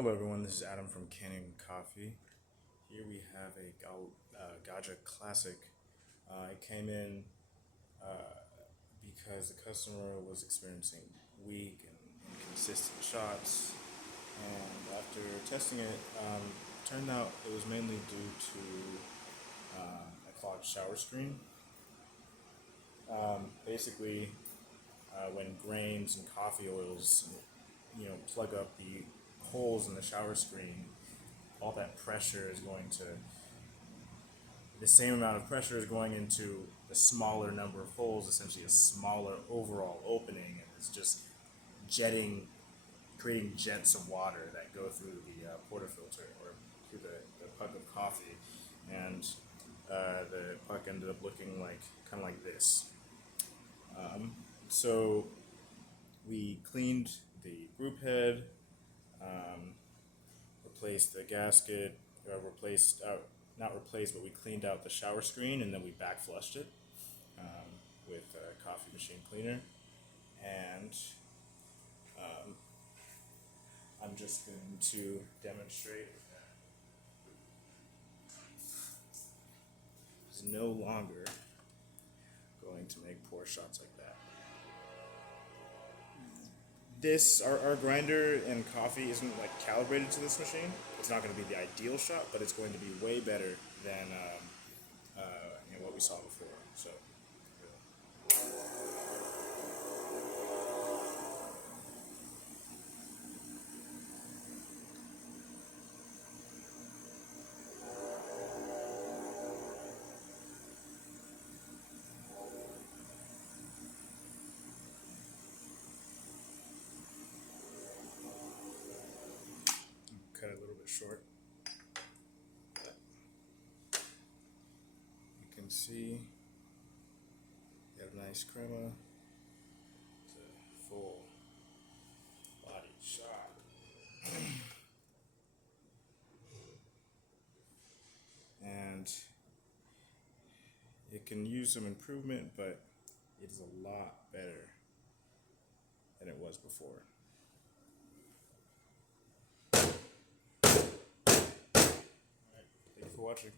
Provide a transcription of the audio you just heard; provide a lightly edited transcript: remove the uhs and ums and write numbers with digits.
Hello everyone, this is Adam from Kanen Coffee. Here we have a Gaggia Classic. It came in because the customer was experiencing weak and inconsistent shots, and after testing it, turned out it was mainly due to a clogged shower screen. Basically, when grains and coffee oils, plug up the holes in the shower screen, all that pressure is going to, the same amount of pressure is going into a smaller number of holes, essentially a smaller overall opening, and it's just creating jets of water that go through the portafilter or through the puck of coffee, and the puck ended up looking kind of like this. So we cleaned the group head, replaced the gasket, not replaced, but we cleaned out the shower screen, and then we back flushed it with a coffee machine cleaner. And I'm just going to demonstrate that it's no longer going to make poor shots like that. Our grinder and coffee isn't calibrated to this machine. It's not going to be the ideal shot, but it's going to be way better than what we saw before. So. Cut it a little bit short. But you can see you have a nice crema. It's a full body shot. And it can use some improvement, but it is a lot better than it was before. Thank you for watching.